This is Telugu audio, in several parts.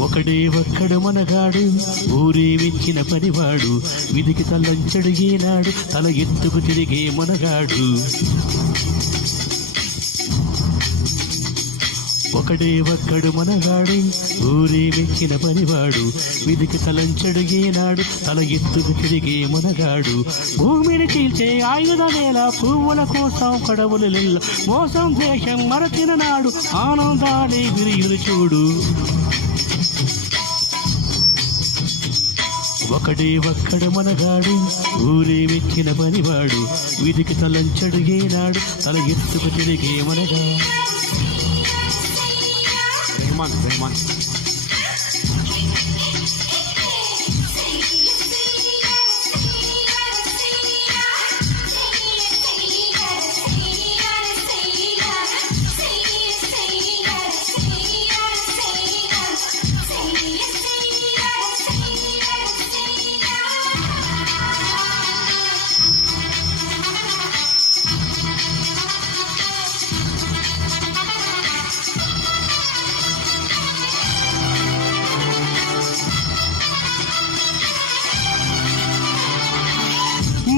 ఒకడే ఒక్కడు మనగాడు ఊరే మెచ్చిన పనివాడు విధికి తలంచడు ఏనాడు తల ఎత్తుకు తిరిగే మనగాడు ఒకడే ఒక్కడు మనగాడు ఊరే మెచ్చిన పనివాడు విధికి తలంచడు ఏనాడు తల ఎత్తుకు తిరిగే మనగాడు భూమిని చీల్చే ఆయుధమేళ పువ్వుల కోసం కడవులు లిల్ల మోసం దేశం మరచిన నాడు ఆనందాన్ని విరియులు చూడు ఒకడే ఒక్కడు మనగాడు ఊరే మెచ్చిన పనివాడు విధికి తలంచడు ఏనాడు తల ఎత్తుకు తిరిగే మనగా Rahman.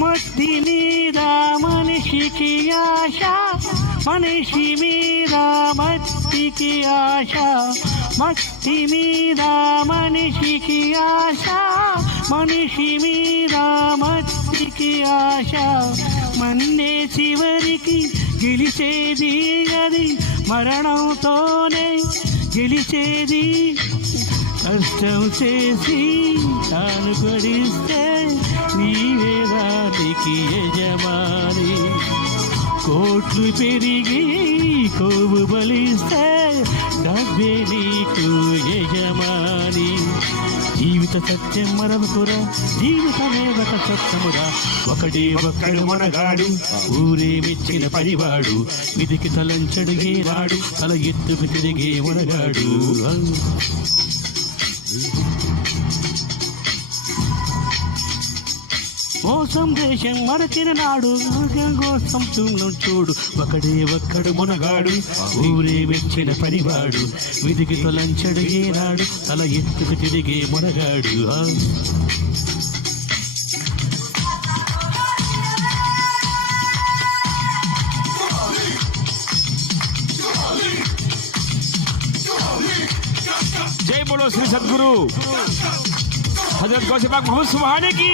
మట్టి మీద మనిషికి ఆశ మనిషి మీద మట్టికి ఆశ మట్టి మీద మనిషికి ఆశ మనిషి మీద మట్టికి ఆశ మన్నే చివరికి గెలిచేది అది మరణంతోనే గెలిచేది కష్టం చేసి తాను గడిస్తే నీవే దానికి యజమాని కోట్లు పెరిగి కోవు బలిస్తే డబ్బే నీకు యజమాని జీవిత సత్యం మరవకురా జీవితమే ఒక సత్యమురా ఒకడే ఒక్కడు మనగాడు ఊరే మెచ్చిన పనివాడు విధికి తలంచడు ఏనాడు తల ఎత్తుకు తిరిగే మనగాడు మోసం దేశం మరచిన నాడు కోసం చూడు ఒకడే ఒక్కడు మునగాడు ఊరే మెచ్చిన పనివాడు విధికి తలంచడు ఏనాడు తల ఎత్తుకు తిరిగే మునగాడు जय बोलो श्री सद्गुरु हजरत गौसे पाक मोहम्मद सुभाने की